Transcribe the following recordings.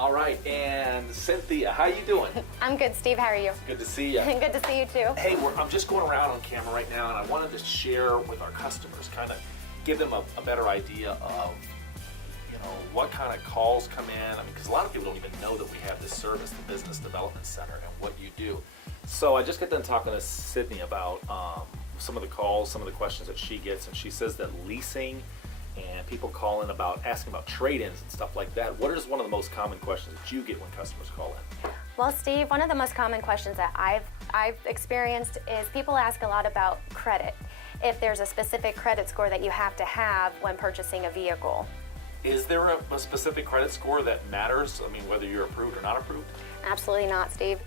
All right, and Cynthia, how you doing? I'm good, Steve. How are you? Good to see you. Good to see you too. Hey, I'm just going around on camera right now, and I wanted to share with our customers, kind of give them a better idea of, what kind of calls come in. I mean, because a lot of people don't even know that we have this service, the Business Development Center, and what you do. So I just got done talking to Sydney about some of the calls, some of the questions that she gets, and she says that leasing and people calling about asking about trade-ins and stuff like that. What is one of the most common questions that you get when customers call in? Well, Steve, one of the most common questions that I've experienced is people ask a lot about credit. If there's a specific credit score that you have to have when purchasing a vehicle. Is there a specific credit score that matters? I mean, whether you're approved or not approved? Absolutely not, Steve.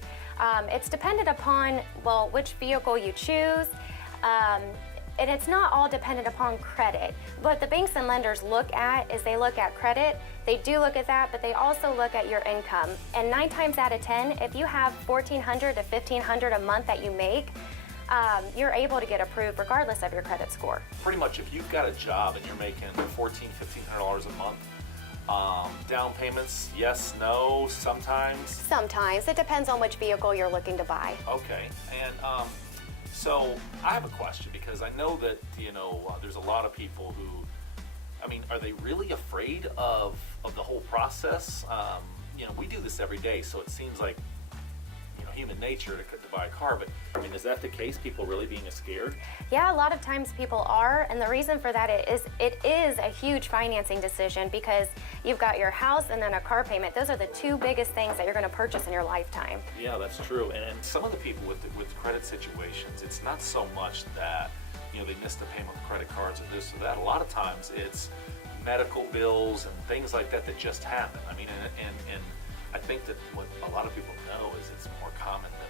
It's dependent upon, which vehicle you choose. And it's not all dependent upon credit. What the banks and lenders look at is they look at credit. They do look at that, but they also look at your income. And 9 times out of 10, if you have $1,400 to $1,500 a month that you make, you're able to get approved regardless of your credit score. Pretty much, if you've got a job and you're making $1,400, $1,500 a month, down payments, yes, no, sometimes? Sometimes. It depends on which vehicle you're looking to buy. Okay. And so I have a question, because I know that, there's a lot of people who, are they really afraid of the whole process? We do this every day, so it seems like, human nature to buy a car, but is that the case? People really being scared? Yeah, a lot of times people are, and the reason for that it is a huge financing decision, because you've got your house and then a car payment. Those are the 2 biggest things that you're going to purchase in your lifetime. Yeah, that's true. And some of the people with credit situations, it's not so much that they missed a payment with credit cards or this or that. A lot of times it's medical bills and things like that just happen. And I think that what a lot of people know is it's more common than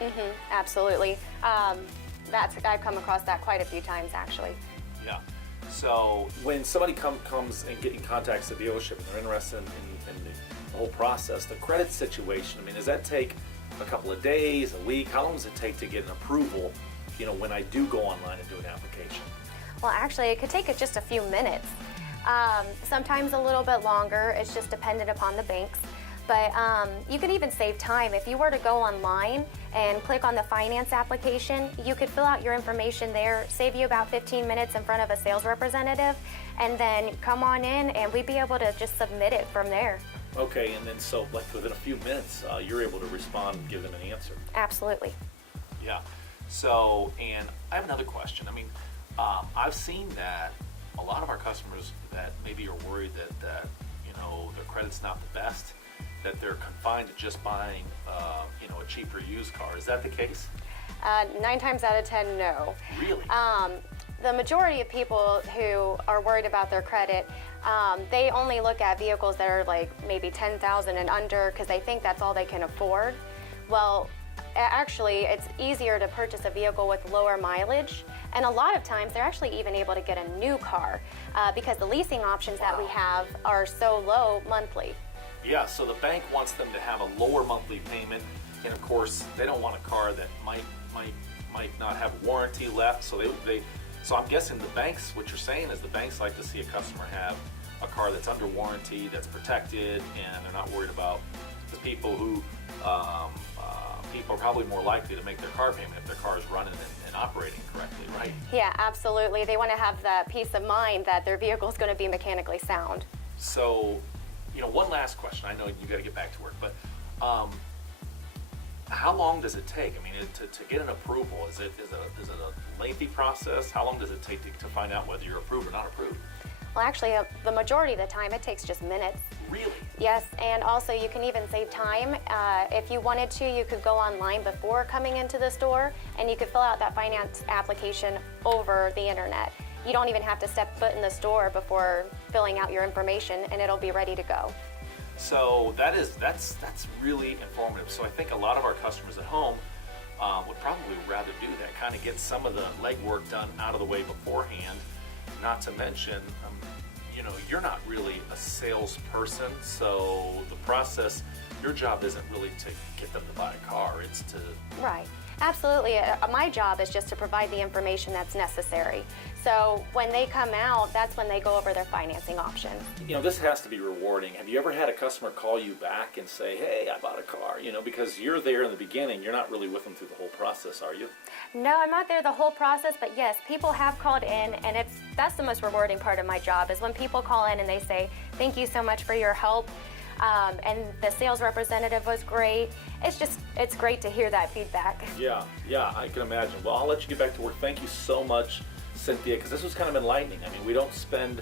we think. Absolutely. I've come across that quite a few times, actually. Yeah. So when somebody comes and contacts the dealership and they're interested in the whole process, the credit situation, does that take a couple of days, a week? How long does it take to get an approval, when I do go online and do an application? Well, actually, it could take just a few minutes. Sometimes a little bit longer. It's just dependent upon the banks. But you could even save time. If you were to go online and click on the finance application, you could fill out your information there, save you about 15 minutes in front of a sales representative, and then come on in and we'd be able to just submit it from there. Okay, and then so within a few minutes, you're able to respond and give them an answer. Absolutely. Yeah. So, and I have another question. I've seen that a lot of our customers that maybe are worried that their credit's not the best, that they're confined to just buying, a cheaper used car. Is that the case? 9 times out of 10, no. Really? The majority of people who are worried about their credit, they only look at vehicles that are like maybe $10,000 and under, because they think that's all they can afford. Well, actually, it's easier to purchase a vehicle with lower mileage, and a lot of times they're actually even able to get a new car because the leasing options that we have are so low monthly. Yeah, so the bank wants them to have a lower monthly payment, and of course they don't want a car that might not have warranty left. So so I'm guessing the banks, what you're saying is the banks like to see a customer have a car that's under warranty, that's protected, and they're not worried about the people who people are probably more likely to make their car payment if their car is running and operating correctly, right? Yeah, absolutely. They want to have that peace of mind that their vehicle is going to be mechanically sound. So, one last question. I know you got to get back to work, but how long does it take? To get an approval, is it a lengthy process? How long does it take to find out whether you're approved or not approved? Well, actually, the majority of the time, it takes just minutes. Really? Yes, and also you can even save time. If you wanted to, you could go online before coming into the store, and you could fill out that finance application over the internet. You don't even have to step foot in the store before filling out your information, and it'll be ready to go. So that's really informative. So I think a lot of our customers at home would probably rather do that, kind of get some of the legwork done out of the way beforehand. Not to mention, you're not really a salesperson, so the process, your job isn't really to get them to buy a car, it's to... Right. Absolutely. My job is just to provide the information that's necessary. So when they come out, that's when they go over their financing options. You know, this has to be rewarding. Have you ever had a customer call you back and say, hey, I bought a car? You know, because you're there in the beginning, you're not really with them through the whole process, are you? No, I'm not there the whole process, but yes, people have called in, and that's the most rewarding part of my job is when people call in and they say, thank you so much for your help, and the sales representative was great. It's great to hear that feedback. Yeah, I can imagine. Well, I'll let you get back to work. Thank you so much, Cynthia, because this was kind of enlightening. I mean, we don't spend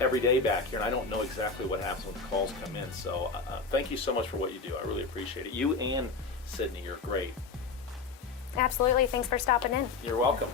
every day back here, and I don't know exactly what happens when the calls come in. So thank you so much for what you do. I really appreciate it. You and Sydney, you're great. Absolutely. Thanks for stopping in. You're welcome.